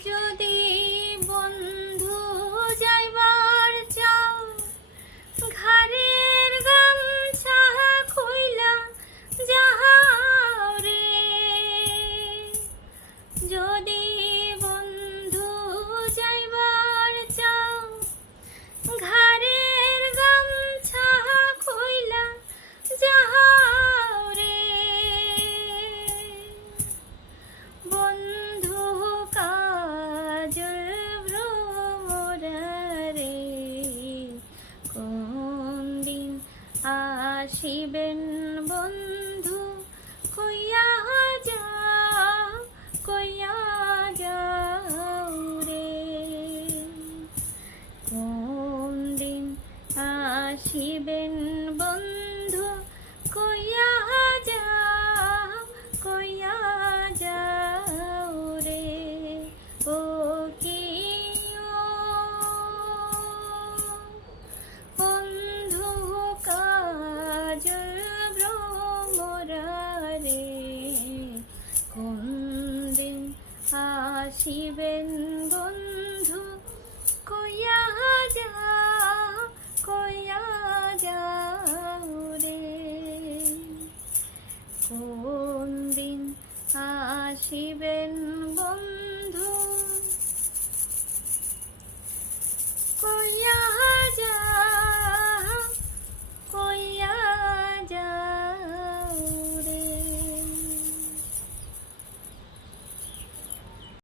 যদি বন্ধু যাইবার চাও, ঘরের গামছা খুইলা যাহাও রে। যদি বন্ধু যাইবার চাও, ঘরের গামছা খুইলা যাহাও রে। বন্ধু কাজল ভ্রমরারে, কোন দিন আসিবেন বন্ধু, কইয়া যাও রে। কোন দিন আসিবেন বন্ধু, কইয়া যাও রে। ও কি ও বন্ধু কাজল ভ্রমরারে, কোন দিন আসিবেন বন্ধু, কইয়া যাও রে। কোন দিন আসিবে